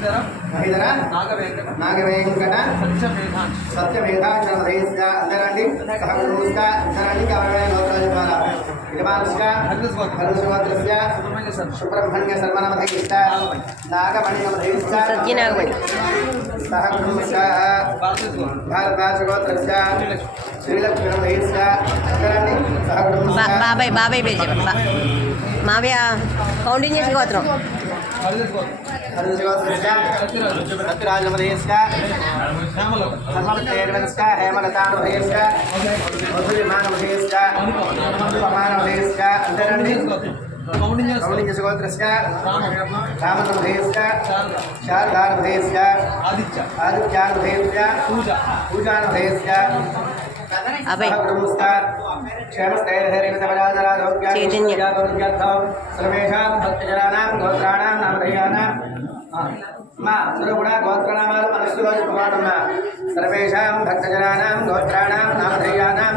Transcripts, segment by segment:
మహిధర నాగవేంకట సత్యమేధాంచరమధేస్య అందరండి సహకుటుంబస్క అందరండి కవమే గోత్రాజమాల యజమానస్క హరుస్గోత్రస్య సుబ్రహ్మణ్య శర్మనమధేస్య నాగమణినమధేస్య సత్యనాగమణి సహకుటుంబస్క భారద్వాజగోత్రస్య శ్రీలక్ష్మీనమధేస్య అందరండి సహకుటుంబస్క బాబాయ్ పేరు చెప్పండి మావయ్య కౌంటింగ్ గోత్రం సత్యరాజనమధేస్య ధర్మపత్రేర్వస్క హేమలతానమధేస్య మధురిమానమధేస్య ఉపమానమధేస్య అందరండి కౌళింగోత్రస్య రామనమధేస్య శారదానమధేస్య ఆదిత్యానమధేస్య పూజానమధేస్య सर्वेषां भक्तजनानां गोत्राणां नामधेयानां सर्वेषां भक्तजनानां गोत्राणां नामधेयानां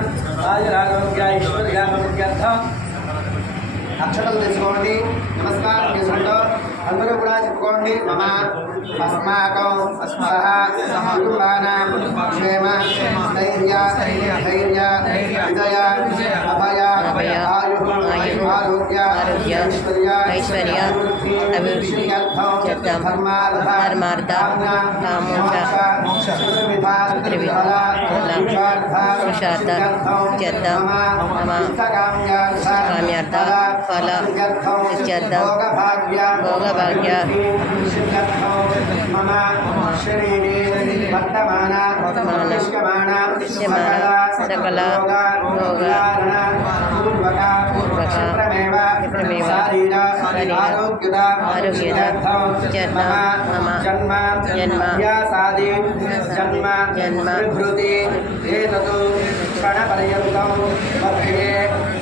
అక్షతలు తెచ్చుకోండి నమస్కారం చేసుకుంటూ అందరూ కూడా చెప్పుకోండి మమ అస్మాకం అస్మరః కుటుంబానాం క్షేమ ధైర్య విజయ అభయ ఆయుః ఆరోగ్య ఐశ్వర్య అభివృద్ధి ధర్మార్థ కామోక్ష పురుషార్థ కామ్యార్థ ఫల నిత్యర్థం భోగభాగ్య వర్తమాన సకల భోగ పూర్వక విప్రమేవ ఆరోగ్యద మమ జన్మ జన్మ క్షణపర్యంతం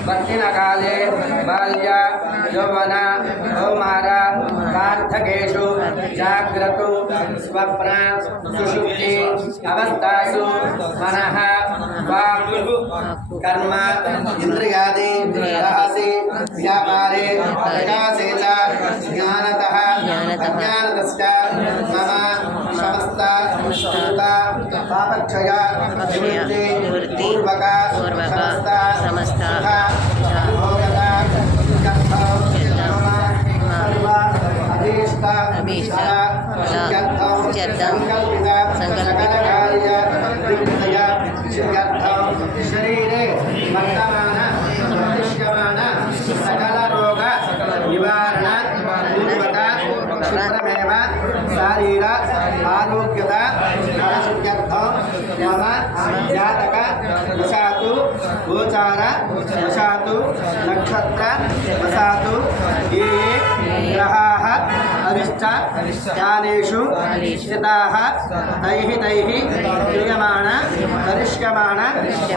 వర్తినకాలే బాల్య యౌవన కౌమార వార్ధకేషు జాగ్రత్త స్వప్న సుషుప్తి అవస్థాసు మనః వాక్ కర్మ ఇంద్రియాది రహసి వ్యాపారే వికాసే చ జ్ఞానతః అజ్ఞానతశ్చ మమ సమస్త పాపక్షయ నివృత్తి పూర్వక సమస్త అభీష్ట సంకల్పిత శరీరే వర్తమాన దృశ్యమాన సకల రోగ నివారణ పూర్వక శుభ్రమేవ శారీర ఆరోగ్యత శుద్ధ్యర్థం మమ జాతక వశాతు గోచార వశాతు నక్షత్ర వశాతు ఏ గ్రహాः అరిష్ట స్థానేషు స్థితాः తైః క్రియమాణ కరిష్యమాణ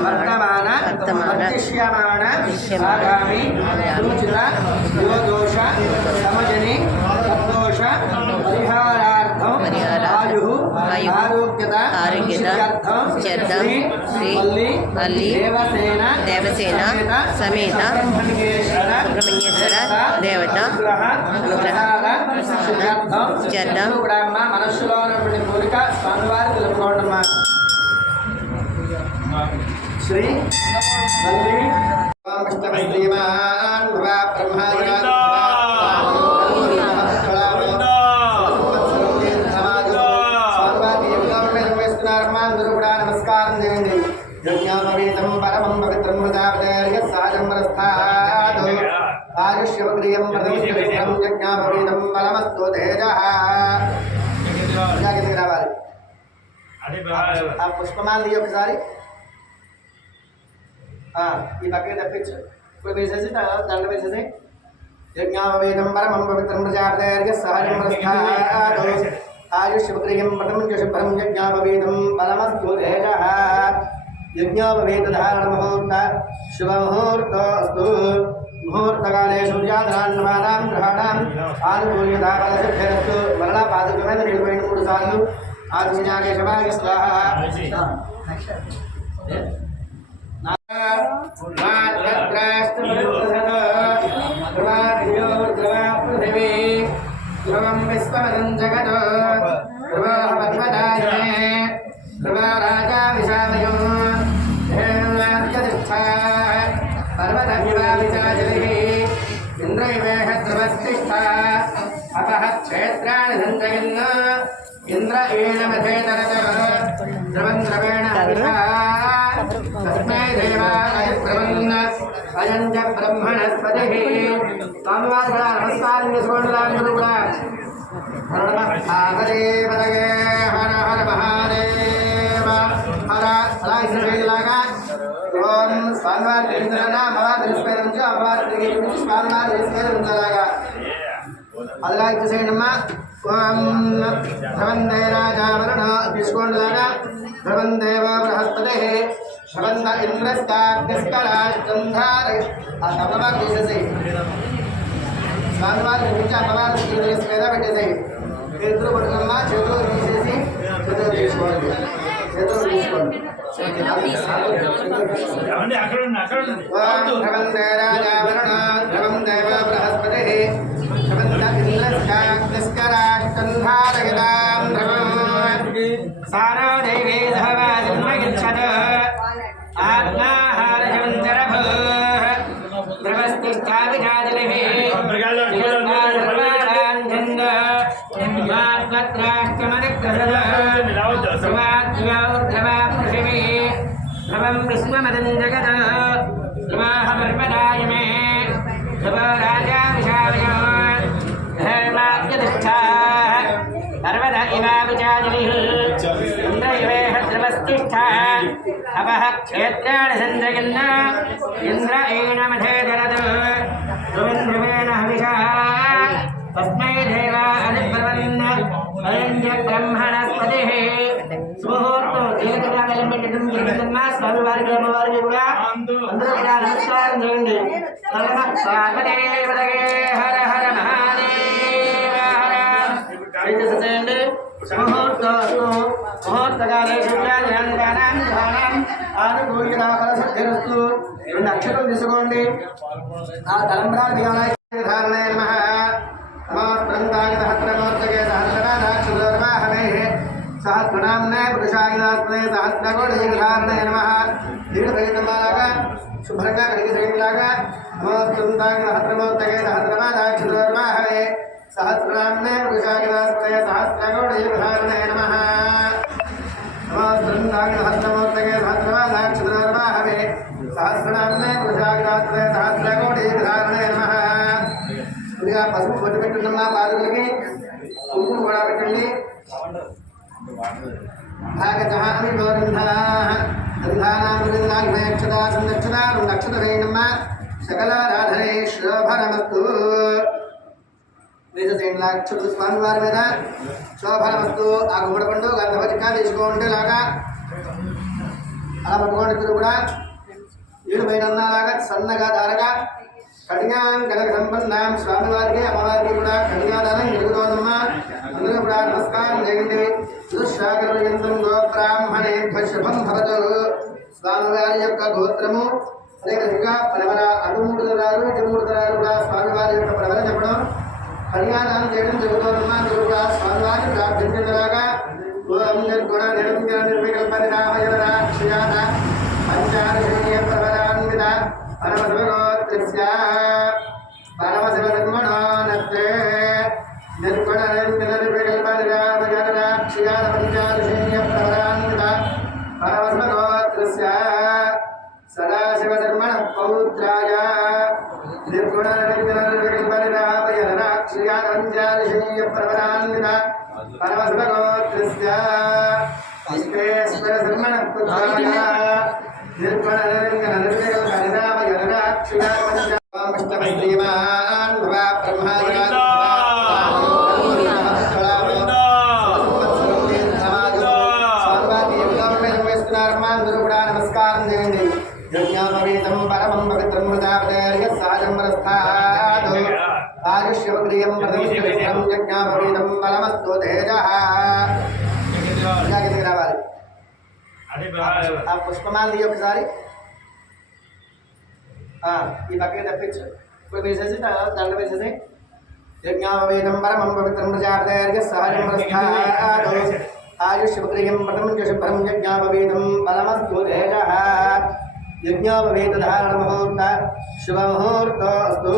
వర్తమాన వర్తిష్యమాణ ఆగామి సూచిత యోదోష సమజని తద్దోష పరిహారార్థం ఆయుః ఆరోగ్యత సిద్ధ్యర్థం శ్రీ మల్లి దేవసేన సమేత సుబ్రహ్మణ్యేశ్వర దేవత అనుగ్రహ చేద్దాం మనస్సులో ఉన్నటువంటి కోరిక స్వామివారి తెలుపుకోవడమ్మా శ్రీ శ్రీమాన్ అందరూ కూడా నమస్కారం చేయండి యజ్ఞాపవేతం పరమం పవిత్రం ఆయుష్యప్రియం యజ్ఞాపవేతం పరమస్తు తేజః రావాలి ఆ పుష్పమాల దిగి ఒకసారి ఈ పక్కకి తప్పించు ఇప్పుడు వేసేసి దండ వేసేసి యజ్ఞాపవేతం పరమం పవిత్రం ప్రజాపతేర్య సహజం ఆయుష్యప్రియం ప్రథమం శుభ్రం యజ్ఞాపవేతం పరమస్తు తేజః యజ్ఞోపవేతధారణముహూర్త శుభముహూర్తోస్తు ముహూర్తకాలే సూర్యాధరాన్నమానాం గ్రహాణాం ఆనుకూల్యతాఫలసిద్ధిరస్తు మరలా పాదకమైన నిలబడిన 3 సార్లు ఆత్మజ్ఞానేశవాయ స్వాహ ధ్రువం విశ్వమదం జగత్ धनञ्जयन् इंद्र एणमधेतरतः द्रवन् द्रवेण हविषा तस्मै देवाय ब्रवन् अयं च ब्रह्मणस्पतिः स्वामिवासः नमस्कारं विस्मरणानुरूपा हर महादेवदये हर हर महादेव हर हर ओम स्वामिवार कृष्णना भवान कृष्णं च अवार कृष्ण स्वामिवार कृष्णं चलागा अदलाय कृष्णम्मा ओम भवन्ते राजा वरुण विश्वंडलागा भवन्देव बृहस्पतिः भवन्त इंद्रस्ताग्निस्करा गंधार अतमवा कृष्णसे स्वामिवार कृष्ण अवार कृष्ण स्वेदा बेटेसे చేతులు పట్టుకున్నా చేతులు తీసేసి చేతులు తీసుకోండి చేతులు తీసుకోండి భవంతే రాజా వరుణ భవంతే బృహస్పతి భవంత ఇంద్రస్కాగ్నిస్కరాష్టంధారయతాం భవం సారో దేవీ సహవాజన్మగిచ్చద ఆత్మాహారజంతరభో ద్రవస్తిష్టావిజాజలిః भवं विश्वमदं जगत् स्वाहपर्वदाय मे भव राजा विशालय धर्माद्यतिष्ठाः पर्वत इवाविचाजलिः इन्द्र इवेह द्रवस्तिष्ठाः अपः क्षेत्राणि सञ्जयन् इन्द्र एणमधेधरत् ध्रुवन् हविषः तस्मै देवा अधिब्रवन् अयं च ब्रह्मणस्पतिः सुमुहूर्तो దీర్ఘకాలం పెట్టడం జరిగిందమ్మా స్వామివారికి అమ్మవారికి కూడా అందరూ కూడా నమస్కారం చేయండి హర హర మహాదేవ హర చేయండి ముహూర్తకాలే శుభ్రాన్ని ఆనుకూల్యతాకరసిద్ధిరస్తు 2 అక్షరాలు తీసుకోండి ఆ తలంబ్రాలు ధారణే నమః नमस्कृताय सहस्रमूर्तये सहस्रनाक्षुर्वाहमेः सहस्रनाम्ने पुरुषाय सहस्रकोटिधारणे नमः दीर्घमालागा शुभ्रंगा कटिलागा नमस्कृताय सहस्रमूर्तये सहस्रनाक्षुर्वाहमे सहस्रनाम्ने पुरुषाय सहस्रकोटिधारणे नमः नमस्कृताय सहस्रमूर्तये सहस्रनाक्षुर्वाहमे सहस्रनाम्ने पुरुषाय सहस्रकोटिधारणे नमः పసుపు బొట్టు పెట్టుకున్న పాదులకి కుంకుమ కూడా పెట్టండి భాగజహామి గోరంధానాక్షతా సందక్షత 2 అక్షత వేయనమ్మ సకలారాధనే శోభనమస్తు వేసేయండి స్వామివారి మీద శోభనమస్తు ఆ గుమ్మడి పండు గంధపతికా తీసుకోండి లాగా అలా పట్టుకోండి ఇద్దరు కూడా ఏడు బయటన్నాలాగా సన్నగా దారగా కడియాన్ కనక సంపన్నాం స్వామివారికి అమ్మవారికి కూడా కడియాదానం జరుగుతోందమ్మా అందరూ కూడా నమస్కారం చేయండి దుశ్శాకరయంతం గోబ్రాహ్మణేభ్య శుభం భవతు స్వామివారి యొక్క గోత్రము అదేవిధంగా ప్రవర అటు 3 తరాలు ఇటు 3 తరాలు కూడా స్వామివారి యొక్క ప్రవర చెప్పడం కడియాదానం చేయడం జరుగుతోందమ్మా అందరూ కూడా స్వామివారిని ప్రార్థించేలాగా ఓం నిర్గుణ నిరంజన నిర్వికల్పనిరామయరాక్షయాన పంచాదశీయ ప్రవరాన్విత పరమశివగోత్రస్య పరమశివధర్మణో నత్రే నిర్గుణ నిర్వికల్పనిరామయరాక్షయాన పంచాదశీయ ప్రవరాన్విత పరమశివగోత్రస్య సదాశివధర్మణ పౌత్రాయ నిర్గుణ నిర్వికల్పనిరామయరాక్షయాన పంచాదశీయ ప్రవరాన్విత పరమశివగోత్రస్య విశ్వేశ్వరధర్మణ పుత్రాయ నిర్గుణ శ్రీమాన్ నమస్కారం చేయండి యజ్ఞాపవీతం పరమం పవిత్రం సహజం ఆయుష్యప్రియం ప్రథమం యజ్ఞాపవీతం పరమస్తు తేజ రావాలి ఆ పుష్పమాల ఒకసారి ఈ పక్కకి తప్పించు ఇప్పుడు వేసేసి దండ వేసేసి యజ్ఞాపవీతం పరమం పవిత్రం ప్రజాపతేర్య సహజం ఆయుష్యప్రియం ప్రథమం శుభ్రం యజ్ఞాపవీతం పరమస్తు తేజ యజ్ఞోపవీత ధారణ ముహూర్త శుభ ముహూర్తోస్తు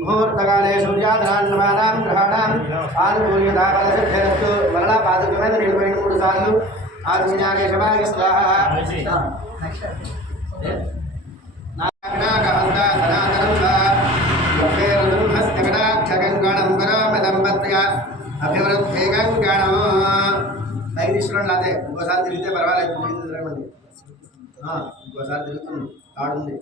ముహూర్తకాలే సూర్యాధనాన్నమానాం గ్రహాణాం ఆనుకూల్యతా ఫలసిద్ధిరస్తు మరలా పాదకమైన నిలబడిన 3 సార్లు ఆదిన్యాకేశవాయ స్వాహ నాగనాగహంత సనాతనం వా యోగేరుం హస్తకటాక్షగంగణం వరామదంపత్య అభివృద్ధి గంగణం పైకి తీసుకురండి అదే ఇంకోసారి తిరిగితే పర్వాలేదు తిరగండి ఇంకోసారి తిరుగుతుంది తాడుంది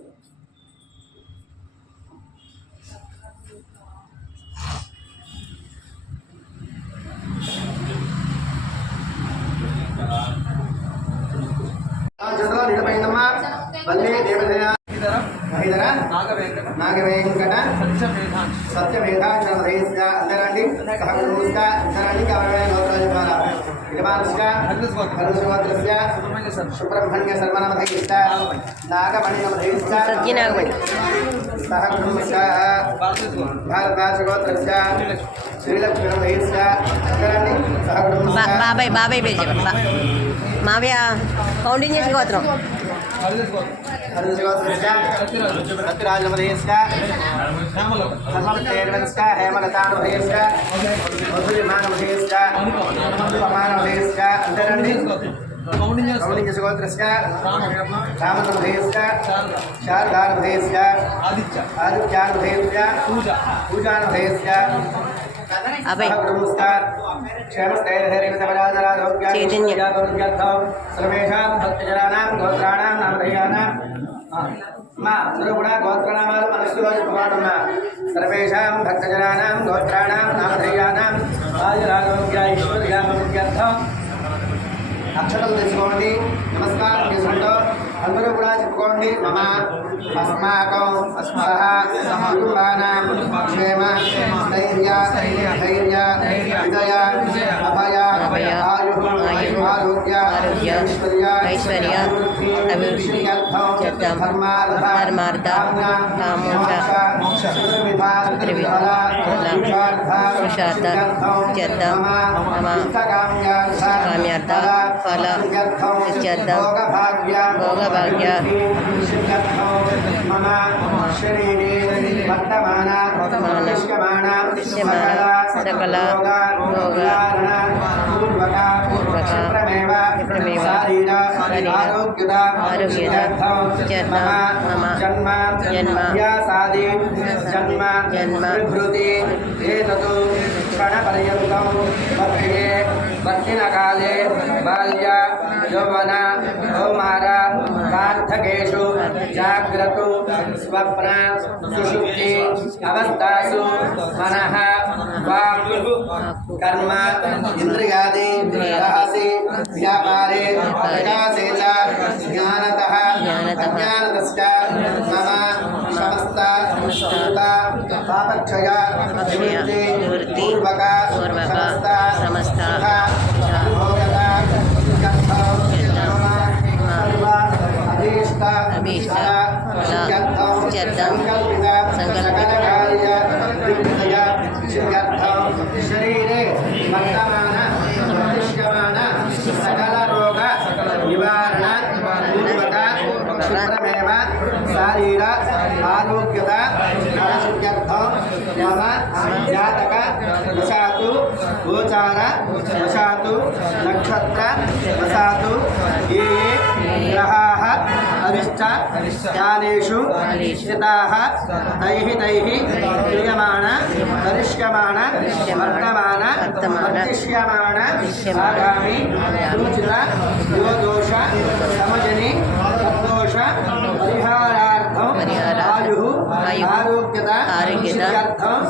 నిలబడిందమ్మా వల్లే దేవసేన మహిధర నాగవేంకట సత్యమేధాంచరమధేస్య అందరండి సహకుటుంబస్య అందరండి కవరమే గోత్రాధిపాల యజమానస్య హనుమగోత్రస్య సుబ్రహ్మణ్య శర్మనమధేస్య నాగమణినమధేస్య సత్యనాగమణి సహకుటుంబస్య భారద్వాజగోత్రస్య శ్రీలక్ష్మీనమధేస్య అందరండి సహకుటుంబస్య బాబాయ్ పేరు చెప్పండి మావయ్య కౌంటింగ్ గోత్రం సత్యరాజమధేస్య ధర్మపత్రేర్వస్య హేమలతామధేస్య మధురిమానమధేస్య మధుపమానమధేస్య అందరండి కౌండిన్యగోత్రస్య రామనమధేస్య శారదానమధేస్య ఆదిత్యానమధేస్య పూజానమధేస్య అభయ్ చైతన్య సర్వేషాం భక్తజనానాం గోత్రాణాం నామధేయానాం అందరూ కూడా గోత్రనామాలు మనస్సులో చెప్పుకోవడమ్మా సర్వేషాం భక్తజనానాం గోత్రాణాం నామధేయానాం ఆయురారోగ్య ఐశ్వర్యాభివృద్ధ్యర్థం అక్షతలు తెచ్చుకోండి నమస్కారం చేసుకుంటూ అందరూ కూడా చెప్పుకోండి మమ అస్మాకం అస్మరః కుటుంబానాం క్షేమ స్థైర్య విజయ అభయ ఆయుః ఆరోగ్య ఐశ్వర్య అభివృద్ధి ధర్మార్థ కామోక్ష త్రివిధ పురుషార్థ కామ్యార్థ ఫల సిద్ధ్యర్థం భోగభాగ్య మమ శరీరే వర్తమాన దృశ్యమాన సకల భోగ పూర్వక శరీర ఆరోగ్యద మమ జన్మ వ్యాసాది జన్మ విభృతి ఏతతు క్షణపర్యంతం వర్తినకాలే బాల్య యౌవన కౌమార వార్ధకేషు జాగ్రత్త స్వప్న సుషుప్తి అవస్థాసు మనః వాక్ కర్మ ఇంద్రియాది రహసి వ్యాపారే వికాసే చ జ్ఞానతః అజ్ఞానతశ్చ మమ సమస్త పాపక్షయ నివృత్తి పూర్వక సమస్త అభీష్ట శరీరే వర్తమాన దృశ్యమాన సకల రోగ నివారణ పూర్వక శుభ్రమేవ శారీర ఆరోగ్యత శుద్ధ్యర్థం మమ జాతక వశాతు గోచార వశాతు నక్షత్ర వశాతు ఏ గ్రహాः అరిష్ట స్థానేషు స్థితాः తైః క్రియమాణ కరిష్యమాణ వర్తమాన వర్తిష్యమాణ ఆగామి సూచిత యోదోష సమజని సంతోష పరిహారార్థం ఆయుః ఆరోగ్యత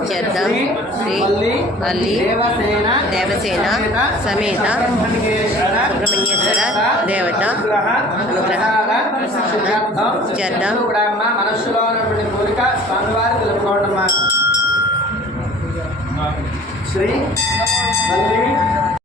సిద్ధ్యర్థం శ్రీ వల్లి దేవసేన సమేత సుబ్రహ్మణ్యేశ్వర దేవత అనుగ్రహ సిద్ధ్యర్థం మనస్సులో ఉన్నటువంటి కోరిక స్వామివారి తెలుపుకోవడమ్మా శ్రీ వల్లి